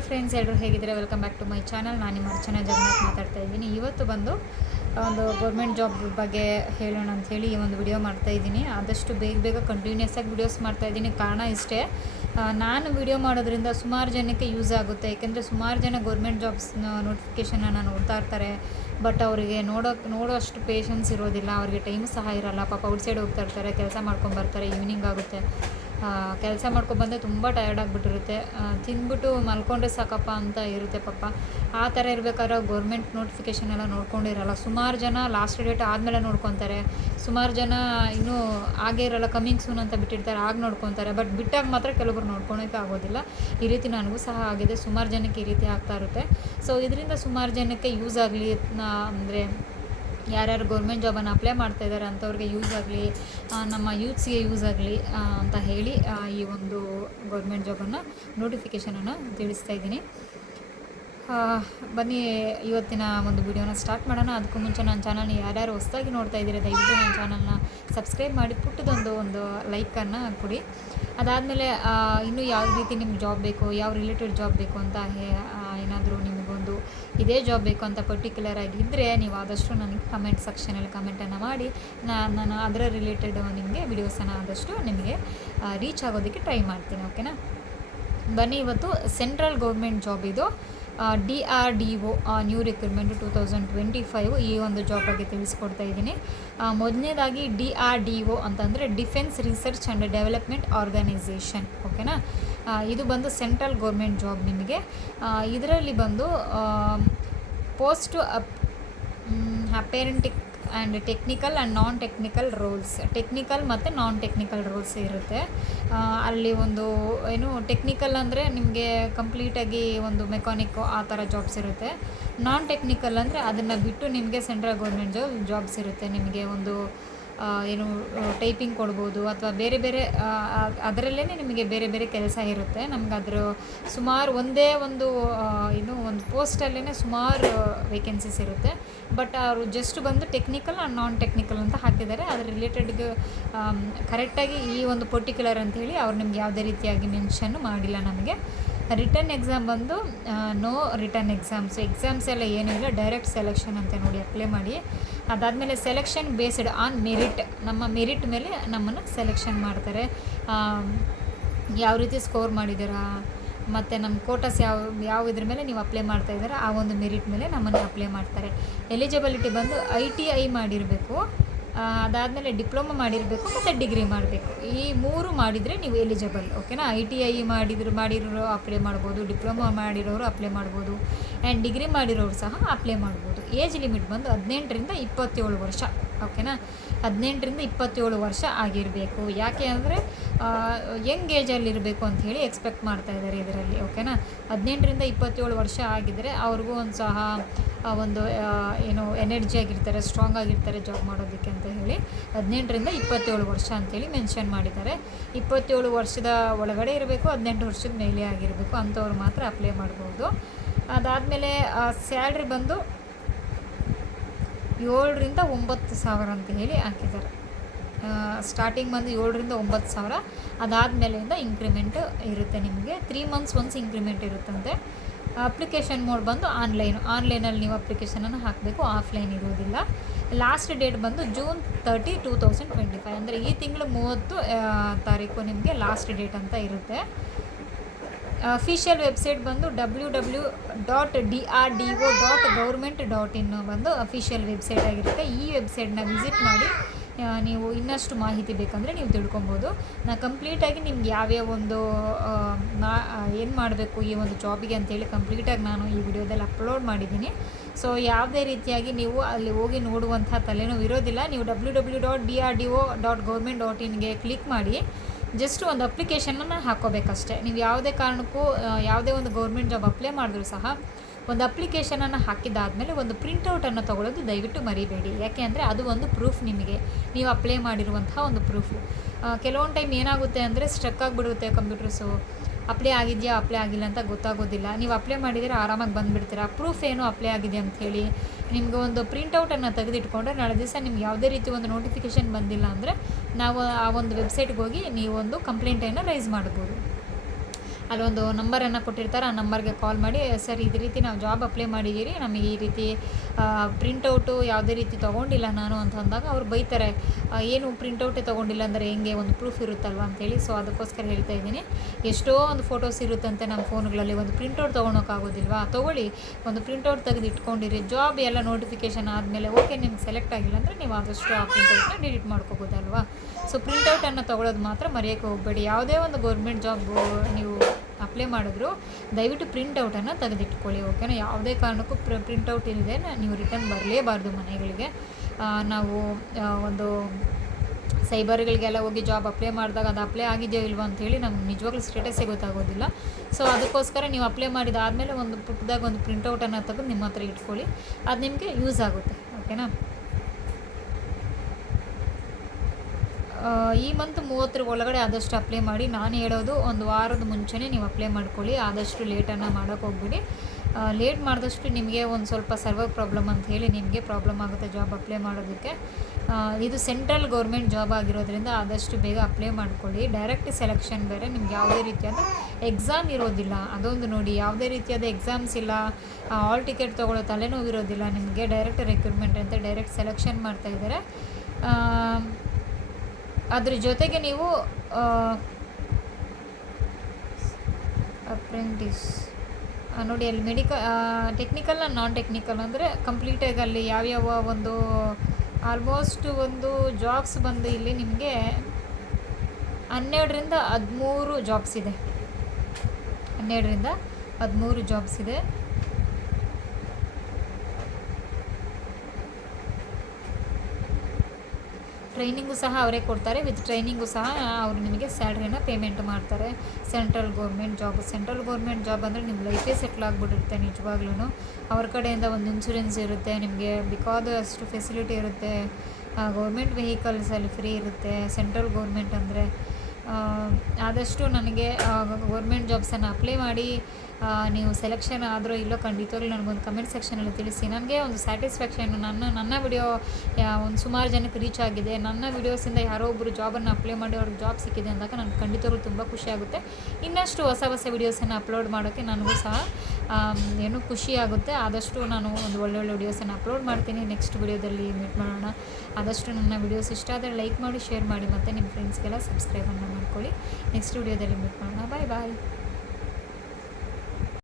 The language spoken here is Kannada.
ಹಲೋ ಫ್ರೆಂಡ್ಸ್, ಎಲ್ಲರೂ ಹೇಗಿದ್ದಾರೆ? Welcome back to my channel. ನಾನು ನಿಮ್ಮ ಅರ್ಚನಾ ಜಗನ್ನಾಥ್ ಮಾತಾಡ್ತಾ ಇದ್ದೀನಿ. ಇವತ್ತು ಬಂದು ಒಂದು ಗೌರ್ಮೆಂಟ್ ಜಾಬ್ ಬಗ್ಗೆ ಹೇಳೋಣ ಅಂಥೇಳಿ ಈ ಒಂದು ವಿಡಿಯೋ ಮಾಡ್ತಾಯಿದ್ದೀನಿ. ಆದಷ್ಟು ಬೇಗ ಕಂಟಿನ್ಯೂಸ್ ಆಗಿ ವಿಡಿಯೋಸ್ ಮಾಡ್ತಾಯಿದ್ದೀನಿ. ಕಾರಣ ಇಷ್ಟೇ, ನಾನು ವಿಡಿಯೋ ಮಾಡೋದ್ರಿಂದ ಸುಮಾರು ಜನಕ್ಕೆ ಯೂಸ್ ಆಗುತ್ತೆ. ಏಕೆಂದರೆ ಸುಮಾರು ಜನ ಗೌರ್ಮೆಂಟ್ ಜಾಬ್ಸ್ ನೋಟಿಫಿಕೇಷನನ್ನು ನೋಡ್ತಾ ಇರ್ತಾರೆ. ಬಟ್ ಅವರಿಗೆ ನೋಡೋ ಅಷ್ಟು ಪೇಷನ್ಸ್ ಇರೋದಿಲ್ಲ, ಅವ್ರಿಗೆ ಟೈಮ್ ಸಹ ಇರೋಲ್ಲ. ಪಾಪ ಔಟ್ಸೈಡ್ ಹೋಗ್ತಾ ಇರ್ತಾರೆ, ಕೆಲಸ ಮಾಡ್ಕೊಂಬರ್ತಾರೆ, ಈವ್ನಿಂಗ್ ಆಗುತ್ತೆ. ಕೆಲಸ ಮಾಡ್ಕೊಬಂದರೆ ತುಂಬ ಟಯರ್ಡ್ ಆಗಿಬಿಟ್ಟಿರುತ್ತೆ. ತಿಂದ್ಬಿಟ್ಟು ಮಲ್ಕೊಂಡ್ರೆ ಸಾಕಪ್ಪ ಅಂತ ಇರುತ್ತೆ ಪಾಪ. ಆ ಥರ ಇರಬೇಕಾದ್ರೆ ಗೌರ್ಮೆಂಟ್ ನೋಟಿಫಿಕೇಷನ್ ಎಲ್ಲ ನೋಡ್ಕೊಂಡಿರಲ್ಲ. ಸುಮಾರು ಜನ ಲಾಸ್ಟ್ ಡೇಟ್ ಆದಮೇಲೆ ನೋಡ್ಕೊತಾರೆ, ಸುಮಾರು ಜನ ಇನ್ನೂ ಆಗೇ ಇರಲ್ಲ, ಕಮಿಂಗ್ ಸೂನ್ ಅಂತ ಬಿಟ್ಟಿರ್ತಾರೆ, ಆಗ ನೋಡ್ಕೊತಾರೆ. ಬಟ್ ಬಿಟ್ಟಾಗ ಮಾತ್ರ ಕೆಲವೊಬ್ರು ನೋಡ್ಕೊಳೋಕ್ಕೆ ಆಗೋದಿಲ್ಲ. ಈ ರೀತಿ ನನಗೂ ಸಹ ಆಗಿದೆ, ಸುಮಾರು ಜನಕ್ಕೆ ಈ ರೀತಿ ಆಗ್ತಾ ಇರುತ್ತೆ. ಸೊ ಇದರಿಂದ ಸುಮಾರು ಜನಕ್ಕೆ ಯೂಸ್ ಆಗಲಿ, ಅಂದರೆ ಯಾರ್ಯಾರು ಗೌರ್ಮೆಂಟ್ ಜಾಬನ್ನು ಅಪ್ಲೈ ಮಾಡ್ತಾಯಿದ್ದಾರೆ ಅಂಥವ್ರಿಗೆ ಯೂಸ್ ಆಗಲಿ, ನಮ್ಮ ಯೂತ್ಸ್ಗೆ ಯೂಸ್ ಆಗಲಿ ಅಂತ ಹೇಳಿ ಈ ಒಂದು ಗೌರ್ಮೆಂಟ್ ಜಾಬನ್ನು ನೋಟಿಫಿಕೇಷನನ್ನು ತಿಳಿಸ್ತಾ ಇದ್ದೀನಿ. ಬನ್ನಿ ಇವತ್ತಿನ ಒಂದು ವಿಡಿಯೋನ ಸ್ಟಾರ್ಟ್ ಮಾಡೋಣ. ಅದಕ್ಕೂ ಮುಂಚೆ ನನ್ನ ಚಾನಲ್ನ ಯಾರ್ಯಾರು ಹೊಸದಾಗಿ ನೋಡ್ತಾ ಇದ್ದೀರಿ, ದಯವಿಟ್ಟು ನನ್ನ ಚಾನಲ್ನ ಸಬ್ಸ್ಕ್ರೈಬ್ ಮಾಡಿ ಪುಟ್ಟದೊಂದು ಲೈಕನ್ನು ಕೊಡಿ. ಅದಾದಮೇಲೆ ಇನ್ನೂ ಯಾವ ರೀತಿ ನಿಮ್ಗೆ ಜಾಬ್ ಬೇಕು, ಯಾವ ರಿಲೇಟೆಡ್ ಜಾಬ್ ಬೇಕು ಅಂತ ಏನಾದರೂ ನಿಮಗೊಂದು ಇದೇ ಜಾಬ್ ಬೇಕು ಅಂತ ಪರ್ಟಿಕ್ಯುಲರ್ ಆಗಿದ್ದರೆ ನೀವು ಆದಷ್ಟು ನನಗೆ ಕಮೆಂಟ್ ಸೆಕ್ಷನಲ್ಲಿ ಕಮೆಂಟನ್ನು ಮಾಡಿ, ನಾನು ಅದರ ರಿಲೇಟೆಡ್ ನಿಮಗೆ ವಿಡಿಯೋಸನ್ನು ಆದಷ್ಟು ನಿಮಗೆ ರೀಚ್ ಆಗೋದಕ್ಕೆ ಟ್ರೈ ಮಾಡ್ತೀನಿ. ಓಕೆನಾ? ಬನ್ನಿ, ಇವತ್ತು ಸೆಂಟ್ರಲ್ ಗೌರ್ಮೆಂಟ್ ಜಾಬ್ ಇದು. DRDO ನ್ಯೂ ರಿಕ್ರೂಟ್ಮೆಂಟ್ 2025 ಈ ಒಂದು ಜಾಬ್ ಬಗ್ಗೆ ತಿಳಿಸ್ಕೊಡ್ತಾ ಇದ್ದೀನಿ. ಮೊದಲನೇದಾಗಿ DRDO ಅಂತಂದರೆ defence research and development organisation. ಓಕೆನಾ? ಇದು ಬಂದು ಸೆಂಟ್ರಲ್ ಗೌರ್ಮೆಂಟ್ ಜಾಬ್ ನಿಮಗೆ. ಇದರಲ್ಲಿ ಬಂದು post apprentice and technical and non technical roles, technical ಮತ್ತು ನಾನ್ ಟೆಕ್ನಿಕಲ್ ರೋಲ್ಸ್ ಇರುತ್ತೆ. ಅಲ್ಲಿ ಒಂದು ಏನು ಟೆಕ್ನಿಕಲ್ ಅಂದರೆ ನಿಮಗೆ ಕಂಪ್ಲೀಟಾಗಿ ಒಂದು ಮೆಕ್ಯಾನಿಕ್ಕು ಆ ಥರ ಜಾಬ್ಸ್ ಇರುತ್ತೆ. ನಾನ್ ಟೆಕ್ನಿಕಲ್ ಅಂದರೆ ಅದನ್ನು ಬಿಟ್ಟು ನಿಮಗೆ ಸೆಂಟ್ರಲ್ ಗೌರ್ಮೆಂಟ್ ಜಾಬ್ಸ್ ಇರುತ್ತೆ. ನಿಮಗೆ ಒಂದು ಏನು ಟೈಪಿಂಗ್ ಕೊಡ್ಬೋದು, ಅಥವಾ ಬೇರೆ ಅದರಲ್ಲೇ ನಿಮಗೆ ಬೇರೆ ಕೆಲಸ ಇರುತ್ತೆ. ನಮ್ಗೆ ಅದರ ಸುಮಾರು ಒಂದೇ ಒಂದು ಒಂದು ಪೋಸ್ಟಲ್ಲೇ ಸುಮಾರು ವೇಕೆನ್ಸೀಸ್ ಇರುತ್ತೆ. ಬಟ್ ಅವರು ಜಸ್ಟ್ ಬಂದು ಟೆಕ್ನಿಕಲ್ ಆ್ಯಂಡ್ ನಾನ್ ಟೆಕ್ನಿಕಲ್ ಅಂತ ಹಾಕಿದ್ದಾರೆ. ಅದ್ರ ರಿಲೇಟೆಡ್ಗೆ ಕರೆಕ್ಟಾಗಿ ಈ ಒಂದು ಪರ್ಟಿಕ್ಯುಲರ್ ಅಂಥೇಳಿ ಅವ್ರು ನಿಮ್ಗೆ ಯಾವುದೇ ರೀತಿಯಾಗಿ ಮೆನ್ಷನ್ನು ಮಾಡಿಲ್ಲ. ನಮಗೆ ರಿಟರ್ನ್ ಎಕ್ಸಾಮ್ ಬಂದು ನೋ ರಿಟರ್ನ್ ಎಕ್ಸಾಮ್ಸ್ ಎಲ್ಲ ಏನೂ ಇಲ್ಲ, ಡೈರೆಕ್ಟ್ ಸೆಲೆಕ್ಷನ್ ಅಂತ ನೋಡಿ ಅಪ್ಲೈ ಮಾಡಿ. ಅದಾದಮೇಲೆ ಸೆಲೆಕ್ಷನ್ ಬೇಸ್ಡ್ ಆನ್ ಮೆರಿಟ್, ನಮ್ಮ ಮೆರಿಟ್ ಮೇಲೆ ನಮ್ಮನ್ನು ಸೆಲೆಕ್ಷನ್ ಮಾಡ್ತಾರೆ. ಯಾವ ರೀತಿ ಸ್ಕೋರ್ ಮಾಡಿದ್ದೀರಾ ಮತ್ತು ನಮ್ಮ ಕೋಟಸ್ ಯಾವ ಇದ್ರ ಮೇಲೆ ನೀವು ಅಪ್ಲೈ ಮಾಡ್ತಾ ಇದ್ದೀರಾ ಆ ಒಂದು ಮೆರಿಟ್ ಮೇಲೆ ನಮ್ಮನ್ನು ಅಪ್ಲೈ ಮಾಡ್ತಾರೆ. ಎಲಿಜಿಬಿಲಿಟಿ ಬಂದು ITI ಮಾಡಿರಬೇಕು, ಅದಾದಮೇಲೆ ಡಿಪ್ಲೊಮಾ ಮಾಡಿರಬೇಕು ಮತ್ತು ಡಿಗ್ರಿ ಮಾಡಬೇಕು. ಈ 3 ಮಾಡಿದರೆ ನೀವು ಎಲಿಜಿಬಲ್. ಓಕೆನಾ? ITI ಮಾಡಿರೋರು ಅಪ್ಲೈ ಮಾಡ್ಬೋದು, ಡಿಪ್ಲೊಮಾ ಮಾಡಿರೋರು ಅಪ್ಲೈ ಮಾಡ್ಬೋದು, ಆ್ಯಂಡ್ ಡಿಗ್ರಿ ಮಾಡಿರೋರು ಸಹ ಅಪ್ಲೈ ಮಾಡ್ಬೋದು. ಏಜ್ ಲಿಮಿಟ್ ಬಂದು 18ರಿಂದ 27 ವರ್ಷ. ಓಕೆನಾ? 18ರಿಂದ 27 ವರ್ಷ ಆಗಿರಬೇಕು. ಯಾಕೆ ಅಂದರೆ ಯಂಗ್ ಏಜಲ್ಲಿರಬೇಕು ಅಂಥೇಳಿ ಎಕ್ಸ್ಪೆಕ್ಟ್ ಮಾಡ್ತಾ ಇದ್ದಾರೆ ಇದರಲ್ಲಿ. ಓಕೆನಾ? 18ರಿಂದ 27 ವರ್ಷ ಆಗಿದ್ದರೆ ಅವ್ರಿಗೂ ಒಂದು ಸಹ ಒಂದು ಏನು ಎನರ್ಜಿ ಆಗಿರ್ತಾರೆ, ಸ್ಟ್ರಾಂಗ್ ಆಗಿರ್ತಾರೆ ಜಾಬ್ ಮಾಡೋದಕ್ಕೆ ಅಂತ ಹೇಳಿ 18ರಿಂದ 27 ವರ್ಷ ಅಂಥೇಳಿ ಮೆನ್ಷನ್ ಮಾಡಿದ್ದಾರೆ. 27 ವರ್ಷದ ಒಳಗಡೆ ಇರಬೇಕು, 18 ವರ್ಷದ ಮೇಲೆ ಆಗಿರಬೇಕು, ಅಂಥವ್ರು ಮಾತ್ರ ಅಪ್ಲೈ ಮಾಡ್ಬೋದು. ಅದಾದಮೇಲೆ ಸ್ಯಾಲ್ರಿ ಬಂದು 7ರಿಂದ 9,000 ಅಂತ ಹೇಳಿ ಹಾಕಿದ್ದಾರೆ. ಸ್ಟಾರ್ಟಿಂಗ್ ಬಂದು 7ರಿಂದ 9,000, ಅದಾದಮೇಲೆಯಿಂದ ಇಂಕ್ರಿಮೆಂಟ್ ಇರುತ್ತೆ. ನಿಮಗೆ 3 months ಒನ್ಸ್ ಇಂಕ್ರಿಮೆಂಟ್ ಇರುತ್ತಂತೆ. ಅಪ್ಲಿಕೇಶನ್ ಮೋಡ್ ಬಂದು ಆನ್ಲೈನಲ್ಲಿ ನೀವು ಅಪ್ಲಿಕೇಶನನ್ನು ಹಾಕಬೇಕು, ಆಫ್ಲೈನ್ ಇರೋದಿಲ್ಲ. ಲಾಸ್ಟ್ ಡೇಟ್ ಬಂದು June 30, 2025, ಅಂದರೆ ಈ ತಿಂಗಳು 30 ತಾರೀಕು ನಿಮಗೆ ಲಾಸ್ಟ್ ಡೇಟ್ ಅಂತ ಇರುತ್ತೆ. ಅಫಿಷಿಯಲ್ ವೆಬ್ಸೈಟ್ ಬಂದು www.drdo.government.in ಬಂದು ಅಫಿಷಿಯಲ್ ವೆಬ್ಸೈಟ್ ಆಗಿರುತ್ತೆ. ಈ ವೆಬ್ಸೈಟ್ನ ವಿಸಿಟ್ ಮಾಡಿ ನೀವು ಇನ್ನಷ್ಟು ಮಾಹಿತಿ ಬೇಕಂದರೆ ನೀವು ತಿಳ್ಕೊಬೋದು. ಕಂಪ್ಲೀಟಾಗಿ ನಿಮ್ಗೆ ಯಾವ್ಯಾವ ಒಂದು ಏನು ಮಾಡಬೇಕು ಈ ಒಂದು ಜಾಬಿಗೆ ಅಂತೇಳಿ ಕಂಪ್ಲೀಟಾಗಿ ನಾನು ಈ ವಿಡಿಯೋದಲ್ಲಿ ಅಪ್ಲೋಡ್ ಮಾಡಿದ್ದೀನಿ. ಸೊ ಯಾವುದೇ ರೀತಿಯಾಗಿ ನೀವು ಅಲ್ಲಿ ಹೋಗಿ ನೋಡುವಂಥ ತಲೆನೋವು ಇರೋದಿಲ್ಲ. ನೀವು www.drdo.government.in ಕ್ಲಿಕ್ ಮಾಡಿ ಜಸ್ಟ್ ಒಂದು ಅಪ್ಲಿಕೇಶನನ್ನು ಹಾಕ್ಕೋಬೇಕಷ್ಟೇ. ನೀವು ಯಾವುದೇ ಕಾರಣಕ್ಕೂ ಯಾವುದೇ ಒಂದು ಗೌರ್ಮೆಂಟ್ ಜಾಬ್ ಅಪ್ಲೈ ಮಾಡಿದ್ರೂ ಸಹ ಒಂದು ಅಪ್ಲಿಕೇಶನನ್ನು ಹಾಕಿದ್ದಾದಮೇಲೆ ಒಂದು ಪ್ರಿಂಟೌಟನ್ನು ತೊಗೊಳ್ಳೋದು ದಯವಿಟ್ಟು ಮರಿಬೇಡಿ. ಯಾಕೆ ಅಂದರೆ ಅದು ಒಂದು ಪ್ರೂಫ್, ನಿಮಗೆ ನೀವು ಅಪ್ಲೈ ಮಾಡಿರುವಂತಹ ಒಂದು ಪ್ರೂಫು. ಕೆಲವೊಂದು ಟೈಮ್ ಏನಾಗುತ್ತೆ ಅಂದರೆ ಸ್ಟ್ರಕ್ ಆಗಿಬಿಡುತ್ತೆ ಕಂಪ್ಯೂಟರ್ಸು. ಅಪ್ಲೈ ಆಗಿದೆಯಾ ಅಪ್ಲೈ ಆಗಿಲ್ಲ ಅಂತ ಗೊತ್ತಾಗೋದಿಲ್ಲ. ನೀವು ಅಪ್ಲೈ ಮಾಡಿದರೆ ಆರಾಮಾಗಿ ಬಂದುಬಿಡ್ತೀರಾ. ಪ್ರೂಫ್ ಏನು ಅಪ್ಲೈ ಆಗಿದೆ ಅಂಥೇಳಿ ನಿಮಗೆ ಒಂದು ಪ್ರಿಂಟೌಟನ್ನು ತೆಗೆದಿಟ್ಕೊಂಡ್ರೆ ನಾಳೆ ದಿವಸ ನಿಮ್ಗೆ ಯಾವುದೇ ರೀತಿ ಒಂದು ನೋಟಿಫಿಕೇಷನ್ ಬಂದಿಲ್ಲ ಅಂದರೆ ನಾವು ಆ ಒಂದು ವೆಬ್ಸೈಟ್ಗೆ ಹೋಗಿ ನೀವೊಂದು ಕಂಪ್ಲೇಂಟನ್ನು ರೈಸ್ ಮಾಡ್ಬೋದು. ಅಲ್ಲೊಂದು ನಂಬರನ್ನು ಕೊಟ್ಟಿರ್ತಾರೆ. ಆ ನಂಬರ್ಗೆ ಕಾಲ್ ಮಾಡಿ, ಸರ್ ಇದೇ ರೀತಿ ನಾವು ಜಾಬ್ ಅಪ್ಲೈ ಮಾಡಿದ್ದೀರಿ, ನಮಗೆ ಈ ರೀತಿ ಪ್ರಿಂಟೌಟು ಯಾವುದೇ ರೀತಿ ತೊಗೊಂಡಿಲ್ಲ ನಾನು ಅಂತ ಅಂದಾಗ ಅವ್ರು ಬೈತಾರೆ, ಏನು ಪ್ರಿಂಟೌಟೇ ತೊಗೊಂಡಿಲ್ಲ ಅಂದರೆ ಹೆಂಗೆ, ಒಂದು ಪ್ರೂಫ್ ಇರುತ್ತಲ್ವ ಅಂತೇಳಿ. ಸೊ ಅದಕ್ಕೋಸ್ಕರ ಹೇಳ್ತಾ ಇದ್ದೀನಿ. ಎಷ್ಟೋ ಒಂದು ಫೋಟೋಸ್ ಇರುತ್ತಂತೆ ನಮ್ಮ ಫೋನ್ಗಳಲ್ಲಿ, ಒಂದು ಪ್ರಿಂಟೌಟ್ ತೊಗೊಳೋಕ್ಕಾಗೋದಿಲ್ವಾ, ತೊಗೊಳ್ಳಿ, ಒಂದು ಪ್ರಿಂಟೌಟ್ ತೆಗೆದು ಇಟ್ಕೊಂಡಿರಿ. ಜಾಬ್ ಎಲ್ಲ ನೋಟಿಫಿಕೇಷನ್ ಆದಮೇಲೆ ಓಕೆ ನಿಮ್ಗೆ ಸೆಲೆಕ್ಟ್ ಆಗಿಲ್ಲ ಅಂದರೆ ನೀವು ಆದಷ್ಟು ಆ ಪ್ರಿಂಟೌಟ್ನ ಡಿಲೀಟ್ ಮಾಡ್ಕೋಬೋದಲ್ವಾ. ಸೊ ಪ್ರಿಂಟೌಟನ್ನು ತೊಗೊಳೋದು ಮಾತ್ರ ಮರೆಯೋಕ್ಕೆ ಹೋಗಬೇಡಿ. ಯಾವುದೇ ಒಂದು ಗೌರ್ಮೆಂಟ್ ಜಾಬ್ ನೀವು ಅಪ್ಲೈ ಮಾಡಿದ್ರು ದಯವಿಟ್ಟು ಪ್ರಿಂಟೌಟನ್ನು ತೆಗೆದಿಟ್ಕೊಳ್ಳಿ, ಓಕೆನಾ. ಯಾವುದೇ ಕಾರಣಕ್ಕೂ ಪ್ರಿಂಟೌಟ್ ಇಲ್ಲದೆ ನೀವು ರಿಟರ್ನ್ ಬರಲೇಬಾರ್ದು ಮನೆಗಳಿಗೆ. ನಾವು ಒಂದು ಸೈಬರ್ಗಳಿಗೆಲ್ಲ ಹೋಗಿ ಜಾಬ್ ಅಪ್ಲೈ ಮಾಡಿದಾಗ ಅದು ಅಪ್ಲೈ ಆಗಿದೆಯೋ ಇಲ್ವೋ ಅಂಥೇಳಿ ನಮ್ಗೆ ನಿಜವಾಗ್ಲೂ ಸ್ಟೇಟಸ್ಸೇ ಗೊತ್ತಾಗೋದಿಲ್ಲ. ಸೊ ಅದಕ್ಕೋಸ್ಕರ ನೀವು ಅಪ್ಲೈ ಮಾಡಿದಾದಮೇಲೆ ಒಂದು ಪುಟ್ಟದಾಗ ಒಂದು ಪ್ರಿಂಟೌಟನ್ನು ತೆಗೆದು ನಿಮ್ಮ ಹತ್ರ ಇಟ್ಕೊಳ್ಳಿ, ಅದು ನಿಮಗೆ ಯೂಸ್ ಆಗುತ್ತೆ, ಓಕೆನಾ. ಈ ಮಂತ್ 30 ಒಳಗಡೆ ಆದಷ್ಟು ಅಪ್ಲೈ ಮಾಡಿ. ನಾನು ಹೇಳೋದು ಒಂದು ವಾರದ ಮುಂಚೆನೇ ನೀವು ಅಪ್ಲೈ ಮಾಡ್ಕೊಳ್ಳಿ, ಆದಷ್ಟು ಲೇಟನ್ನು ಮಾಡೋಕ್ಕೆ ಹೋಗ್ಬಿಡಿ. ಲೇಟ್ ಮಾಡಿದಷ್ಟು ನಿಮಗೆ ಒಂದು ಸ್ವಲ್ಪ ಸರ್ವರ್ ಪ್ರಾಬ್ಲಮ್ ಅಂತ ಹೇಳಿ ನಿಮಗೆ ಪ್ರಾಬ್ಲಮ್ ಆಗುತ್ತೆ ಜಾಬ್ ಅಪ್ಲೈ ಮಾಡೋದಕ್ಕೆ. ಇದು ಸೆಂಟ್ರಲ್ ಗೌರ್ಮೆಂಟ್ ಜಾಬ್ ಆಗಿರೋದ್ರಿಂದ ಆದಷ್ಟು ಬೇಗ ಅಪ್ಲೈ ಮಾಡ್ಕೊಳ್ಳಿ. ಡೈರೆಕ್ಟ್ ಸೆಲೆಕ್ಷನ್ ಬೇರೆ, ನಿಮ್ಗೆ ಯಾವುದೇ ರೀತಿಯಾದ ಎಕ್ಸಾಮ್ ಇರೋದಿಲ್ಲ, ಅದೊಂದು ನೋಡಿ. ಯಾವುದೇ ರೀತಿಯಾದ ಎಕ್ಸಾಮ್ಸ್ ಇಲ್ಲ, ಆಲ್ ಟಿಕೆಟ್ ತೊಗೊಳ್ಳೋ ತಲೆನೋವು ಇರೋದಿಲ್ಲ ನಿಮಗೆ. ಡೈರೆಕ್ಟ್ ರಿಕ್ರೂಟ್ಮೆಂಟ್ ಅಂತ ಡೈರೆಕ್ಟ್ ಸೆಲೆಕ್ಷನ್ ಮಾಡ್ತಾಯಿದ್ದಾರೆ. ಅದ್ರ ಜೊತೆಗೆ ನೀವು ಅಪ್ರೆಂಟಿಸ್ ನೋಡಿ, ಅಲ್ಲಿ ಟೆಕ್ನಿಕಲ್ ಆ್ಯಂಡ್ ನಾನ್ ಟೆಕ್ನಿಕಲ್ ಅಂದರೆ ಕಂಪ್ಲೀಟಾಗಿ ಅಲ್ಲಿ ಯಾವ್ಯಾವ ಒಂದು ಆಲ್ಮೋಸ್ಟ್ ಒಂದು ಜಾಬ್ಸ್ ಬಂದು ಇಲ್ಲಿ ನಿಮಗೆ 12ರಿಂದ 13 ಜಾಬ್ಸ್ ಇದೆ. 12ರಿಂದ 13 ಜಾಬ್ಸ್ ಇದೆ. ಟ್ರೈನಿಂಗು ಸಹ ಅವರೇ ಕೊಡ್ತಾರೆ. ವಿತ್ ಟ್ರೈನಿಂಗು ಸಹ ಅವರು ನಿಮಗೆ ಸ್ಯಾಲ್ರಿನ ಪೇಮೆಂಟ್ ಮಾಡ್ತಾರೆ. ಸೆಂಟ್ರಲ್ ಗೌರ್ಮೆಂಟ್ ಜಾಬ್ ಅಂದರೆ ನಿಮ್ಮ ಲೈಫೇ ಸೆಟ್ಲ್ ಆಗಿಬಿಟ್ಟಿರುತ್ತೆ ನಿಜವಾಗ್ಲೂ. ಅವ್ರ ಕಡೆಯಿಂದ ಒಂದು ಇನ್ಶೂರೆನ್ಸ್ ಇರುತ್ತೆ, ನಿಮಗೆ ಬೇಕಾದಷ್ಟು ಫೆಸಿಲಿಟಿ ಇರುತ್ತೆ. ಗೌರ್ಮೆಂಟ್ ವೆಹಿಕಲ್ಸಲ್ಲಿ ಫ್ರೀ ಇರುತ್ತೆ. ಸೆಂಟ್ರಲ್ ಗೌರ್ಮೆಂಟ್ ಅಂದರೆ ಆದಷ್ಟು ನನಗೆ ಗೌರ್ಮೆಂಟ್ ಜಾಬ್ಸನ್ನು ಅಪ್ಲೈ ಮಾಡಿ ನೀವು ಸೆಲೆಕ್ಷನ್ ಆದರೂ ಇಲ್ಲೋ ಖಂಡಿತವಾಗ್ಲೂ ನನಗೊಂದು ಕಮೆಂಟ್ ಸೆಕ್ಷನಲ್ಲಿ ತಿಳಿಸಿ. ನನಗೆ ಒಂದು ಸ್ಯಾಟಿಸ್ಫ್ಯಾಕ್ಷನ್, ನನ್ನ ವಿಡಿಯೋ ಒಂದು ಸುಮಾರು ಜನಕ್ಕೆ ರೀಚ್ ಆಗಿದೆ. ನನ್ನ ವಿಡಿಯೋಸಿಂದ ಯಾರೋ ಒಬ್ಬರು ಜಾಬನ್ನು ಅಪ್ಲೈ ಮಾಡಿ ಅವ್ರಿಗೆ ಜಾಬ್ ಸಿಕ್ಕಿದೆ ಅಂದಾಗ ನನಗೆ ಖಂಡಿತವಾಗ್ಲೂ ತುಂಬ ಖುಷಿಯಾಗುತ್ತೆ. ಇನ್ನಷ್ಟು ಹೊಸ ವಿಡಿಯೋಸನ್ನು ಅಪ್ಲೋಡ್ ಮಾಡೋಕ್ಕೆ ನನಗೂ ಸಹ ಖುಷಿಯಾಗುತ್ತೆ. ಆದಷ್ಟು ನಾನು ಒಂದು ಒಳ್ಳೊಳ್ಳೆ ವಿಡಿಯೋಸನ್ನು ಅಪ್ಲೋಡ್ ಮಾಡ್ತೀನಿ. ನೆಕ್ಸ್ಟ್ ವಿಡಿಯೋದಲ್ಲಿ ಮೀಟ್ ಮಾಡೋಣ. ಆದಷ್ಟು ನನ್ನ ವಿಡಿಯೋಸ್ ಇಷ್ಟ ಆದರೆ ಲೈಕ್ ಮಾಡಿ, ಶೇರ್ ಮಾಡಿ, ಮತ್ತು ನಿಮ್ಮ ಫ್ರೆಂಡ್ಸ್ಗೆಲ್ಲ ಸಬ್ಸ್ಕ್ರೈಬನ್ನು ಮಾಡ್ಕೊಳ್ಳಿ. ನೆಕ್ಸ್ಟ್ ವಿಡಿಯೋದಲ್ಲಿ ಮೀಟ್ ಮಾಡೋಣ. ಬಾಯ್.